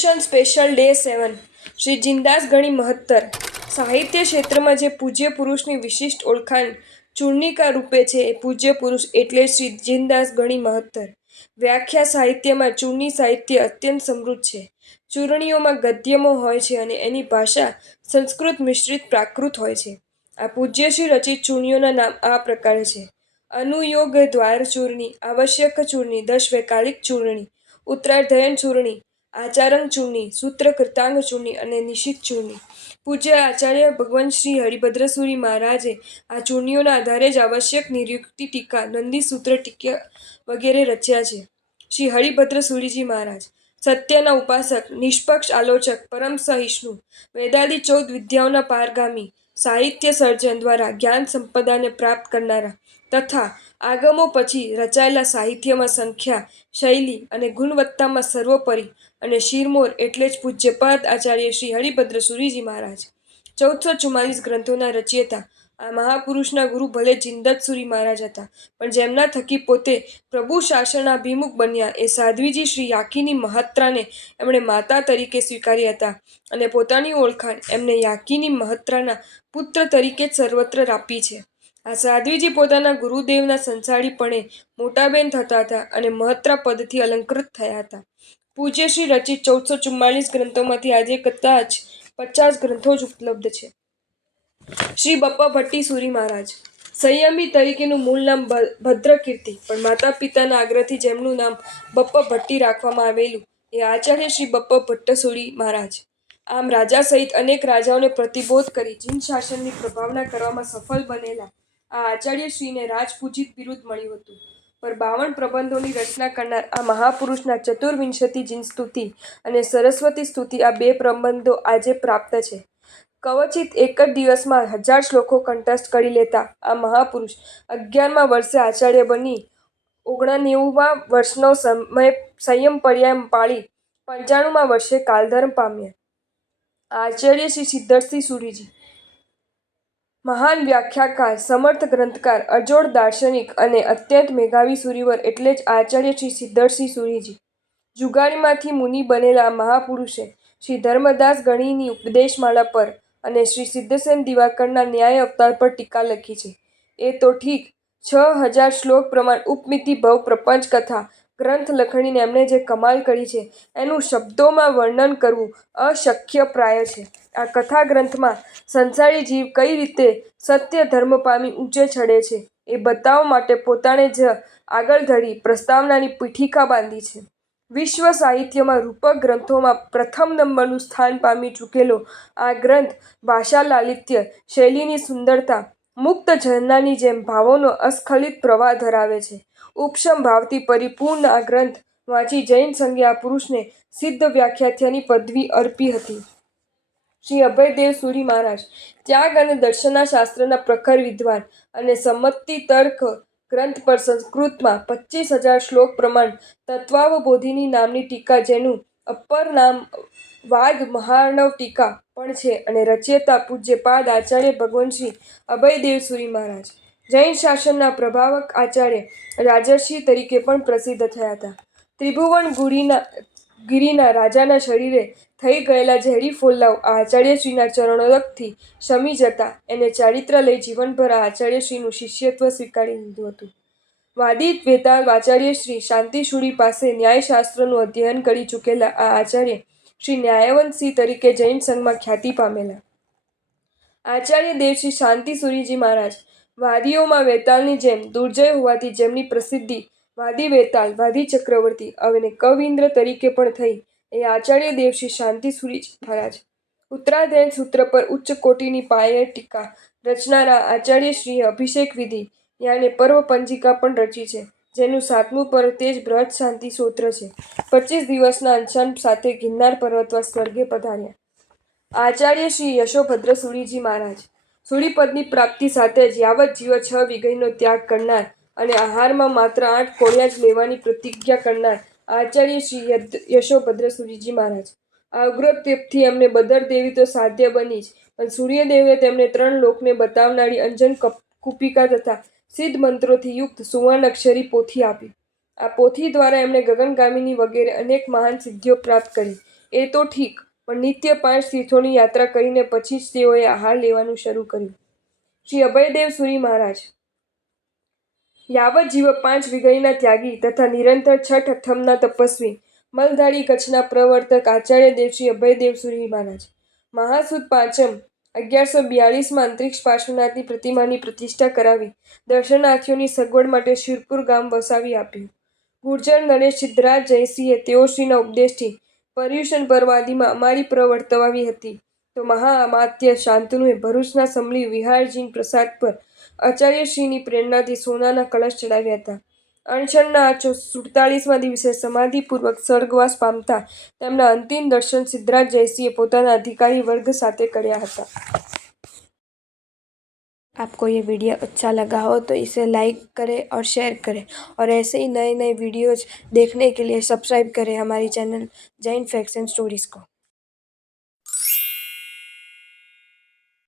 Paryushan special day 7 Shri જીનદાસ ગણી મહત્તર સાહિત્ય ક્ષેત્રમાં જે પૂજ્ય પુરુષની વિશિષ્ટ ઓળખાણ ચૂર્ણિકા રૂપે છે એ પૂજ્ય પુરુષ એટલે શ્રી જીનદાસ ગણી મહત્તર. વ્યાખ્યા સાહિત્યમાં ચૂર્ણી સાહિત્ય અત્યંત સમૃદ્ધ છે. ચૂર્ણીઓમાં ગદ્યમો હોય છે અને એની ભાષા સંસ્કૃત મિશ્રિત પ્રાકૃત હોય છે. આ પૂજ્યશ્રી રચિત ચૂર્ણીઓના નામ આ પ્રકારે છે: અનુયોગ દ્વાર ચૂર્ણી, આવશ્યક ચૂર્ણી, દશવૈકાલિક ચૂર્ણી, ઉત્તરાધયન ચૂર્ણી, આચારંગ ચૂર્ણી, સૂત્ર કૃતાંગ ચૂર્ણી અને નિશિત ચૂર્ણી. પૂજ્ય આચાર્ય ભગવાન શ્રી હરિભદ્રસુરી મહારાજે આ ચૂર્ણીઓના આધારે જ આવશ્યક, નિરુક્તિ ટીકા, નંદી સૂત્ર ટીકા વગેરે રચ્યા છે. શ્રી હરિભદ્રસુરીજી મહારાજ સત્યના ઉપાસક, નિષ્પક્ષ આલોચક, પરમ સહિષ્ણુ, વેદાદિ 14 વિદ્યાઓના પારગામી, સાહિત્ય સર્જન દ્વારા જ્ઞાન સંપદાને પ્રાપ્ત કરનારા તથા આગમો પછી રચાયેલા સાહિત્યમાં સંખ્યા, શૈલી અને ગુણવત્તામાં સર્વોપરી અને શિરમોર એટલે જ પૂજ્યપાદ આચાર્ય શ્રી હરિભદ્રસુરીજી મહારાજ 1444 ગ્રંથોના રચયિતા. આ મહાપુરુષના ગુરુ ભલે જીનદત્તસુરી મહારાજ હતા, પણ જેમના થકી પોતે પ્રભુ શાસનાભિમુખ બન્યા એ સાધ્વીજી શ્રી યાકીની મહાત્રાને એમણે માતા તરીકે સ્વીકાર્યા હતા અને પોતાની ઓળખાણ એમને યાકીની મહત્રાના પુત્ર તરીકે જ સર્વત્ર આપી છે. આ સાધ્વીજી પોતાના ગુરુદેવના સંસારીપણે મોટાબેન થતા હતા અને મહત્રા પદથી અલંકૃત થયા હતા. પૂજ્યશ્રી રચિત 1444 ગ્રંથોમાંથી આજે કદાચ 50 ગ્રંથો જ ઉપલબ્ધ છે. શ્રી બપ્પા ભટ્ટી સુરી મહારાજ સંયમી તરીકેનું મૂળ નામ ભદ્રકીર્તિ, પણ માતા પિતાના આગ્રહથી જેમનું નામ બપ્પા ભટ્ટી રાખવામાં આવેલું એ આચાર્ય શ્રી બપ્પા ભટ્ટસુરી મહારાજ. આમ રાજા સહિત અનેક રાજાઓને પ્રતિબોધ કરી જીન શાસનની પ્રભાવના કરવામાં સફળ બનેલા આ આચાર્યશ્રીને રાજપૂજિત બિરુદ મળ્યું હતું. પર 52 પ્રબંધોની રચના કરનાર આ મહાપુરુષના ચતુર્વિંશતિ જીન સ્તુતિ અને સરસ્વતી સ્તુતિ આ 2 પ્રબંધો આજે પ્રાપ્ત છે. કવચિત એક જ દિવસમાં 1000 શ્લોકો કંઠસ્થ કરી લેતા આ મહાપુરુષ 11મા વર્ષે આચાર્ય બની 99મા વર્ષનો સંયમ પર્યાય પાળી 95મા વર્ષે કાલધર્મ પામ્યા. આચાર્ય શ્રી સિદ્ધર્ષિ સુરીજી મહાન વ્યાખ્યાકાર, સમર્થ ગ્રંથકાર, અજોડ દાર્શનિક અને અત્યંત મેધાવી સુરીવર એટલે જ આચાર્ય શ્રી સિદ્ધર્ષિ સુરીજી. જુગાડીમાંથી મુનિ બનેલા આ મહાપુરુષે શ્રી ધર્મદાસ ગણીની ઉપદેશમાળા પર અને શ્રી સિદ્ધસેન દિવાકરના ન્યાય અવતાર પર ટીકા લખી છે. એ તો ઠીક, 6000 શ્લોક પ્રમાણ ઉપમિતિ ભવ પ્રપંચ કથા ગ્રંથ લખણીને એમણે જે કમાલ કરી છે એનું શબ્દોમાં વર્ણન કરવું અશક્ય પ્રાય છે. આ કથા ગ્રંથમાં સંસારી જીવ કઈ રીતે સત્ય ધર્મ પામી ઊંચે ચડે છે એ બતાવવા માટે પોતાને જ આગળ ધરી પ્રસ્તાવનાની પીઠિકા બાંધી છે. વિશ્વ સાહિત્યમાં રૂપક ગ્રંથોમાં પ્રથમ નંબરનું સ્થાન પામી ચૂકેલો આ ગ્રંથ ભાષા લાલિત્ય, શૈલીની સુંદરતા, મુક્ત ઝરણાની જેમ ભાવોનો અસ્ખલિત પ્રવાહ ધરાવે છે. ઉપશમ ભાવથી પરિપૂર્ણ આ ગ્રંથ વાંચી જૈન સંઘે આ પુરુષને સિદ્ધ વ્યાખ્યાતાની પદવી અર્પી હતી. શ્રી અભયદેવ સુરી મહારાજ ત્યાગ અને દર્શનશાસ્ત્રના પ્રખર વિદ્વાન અને સંમતિ તર્ક ગ્રંથ પર સંસ્કૃતમાં 25000 શ્લોક પ્રમાણ તત્વાવબોધિની નામની ટીકા જેનું અપર નામ વાદ મહાર્ણવ ટીકા પણ છે અને રચયિતા પૂજ્યપાદ આચાર્ય ભગવાન શ્રી અભયદેવ સુરી મહારાજ જૈન શાસનના પ્રભાવક આચાર્ય રાજર્ષિ તરીકે પણ પ્રસિદ્ધ થયા હતા. ત્રિભુવન ગિરિના રાજાના શરીરે થઈ ગયેલા ઝેરી ફોલ્લાઓ આ આચાર્યશ્રીના ચરણોદકથી શમી જતા એને ચારિત્ર લઈ જીવનભર આ આચાર્યશ્રીનું શિષ્યત્વ સ્વીકારી લીધું હતું. વાદી વેતાળ આચાર્યશ્રી શાંતિશુળી પાસે ન્યાયશાસ્ત્રનું અધ્યયન કરી ચૂકેલા આ આચાર્ય શ્રી ન્યાયવંતસિંહ તરીકે જૈન સંઘમાં ખ્યાતિ પામેલા. આચાર્ય દેવશ્રી શાંતિસુરીજી મહારાજ વાદીઓમાં વેતાળની જેમ દુર્જય હોવાથી જેમની પ્રસિદ્ધિ વાદી વેતાળ, વાદી ચક્રવર્તી અને કવિન્દ્ર તરીકે પણ થઈ એ આચાર્ય દેવશ્રી શાંતિસુરીજી મહારાજ. ઉત્તરાધ્યાય સૂત્ર પર ઉચ્ચ કોટીની પાયે ટીકા રચનારા આચાર્યશ્રીએ અભિષેક વિધિ યાને પર્વ પંજિકા પણ રચી છે, જેનું 7મું પર્વ તે જ બૃહદ શાંતિ સ્તોત્ર છે. 25 દિવસના અનશન સાથે ગિરનાર પર્વતમાં સ્વર્ગે પધાર્યા. આચાર્ય શ્રી યશોભદ્ર સુરીજી મહારાજ સુરીપદની પ્રાપ્તિ સાથે જ યાવત જીવ 6 વિગયનો ત્યાગ કરનાર અને આહારમાં માત્ર 8 કોળિયા જ લેવાની પ્રતિજ્ઞા કરનાર આચાર્ય શ્રી યશોભદ્ર સુરીજી મહારાજ. આ ઉગ્ર તપથી એમને બદર દેવી તો સાધ્ય બની જ, પણ સૂર્યદેવે તેમને 3 લોકને બતાવનારી અંજન કુપિકા તથા સિદ્ધ મંત્રોથી યુક્ત સુવર્ણ અક્ષરી પોથી આપી. આ પોથી દ્વારા એમણે ગગનગામિની વગેરે અનેક મહાન સિદ્ધિઓ પ્રાપ્ત કરી. એ તો ઠીક, પણ નિત્ય 5 તીર્થોની યાત્રા કરીને પછી જ તેઓએ આહાર લેવાનું શરૂ કર્યું. શ્રી અભયદેવ સુરી મહારાજ યાવત જીવ 5 વિગણીના ત્યાગી તથા નિરંતર છઠ અઠમના તપસ્વી, મલધારી કચ્છના પ્રવર્તક આચાર્ય દેવ શ્રી અભયદેવ સુરી મહારાજ મહાસુદ પાંચમ 1142માં અંતરિક્ષ પાર્શ્વનાથની પ્રતિમાની પ્રતિષ્ઠા કરાવી દર્શનાર્થીઓની સગવડ માટે શિરપુર ગામ વસાવી આપ્યું. ગુર્જર નરેશ સિદ્ધરાજ જયસિંહે તેઓશ્રીના ઉપદેશથી પર્યુષણ પર્વાદિમાં અમારી પ્રવર્તવાવી હતી, તો મહામાત્ય શાંતનુએ ભરૂચના સમલી વિહારજીન પ્રસાદ પર આચાર્યશ્રીની પ્રેરણાથી સોનાના કળશ ચડાવ્યા હતા. અણશણના 47મા દિવસે સમાધિપૂર્વક સ્વર્ગવાસ પામતા તેમના અંતિમ દર્શન સિદ્ધરાજ जयसिंह પોતાના अधिकारी वर्ग સાથે કર્યા હતા. आपको ये वीडियो अच्छा लगा हो तो इसे लाइक करें और शेयर करें और ऐसे ही नए नए वीडियोज़ देखने के लिए सब्सक्राइब करें हमारी channel Jain facts and stories को.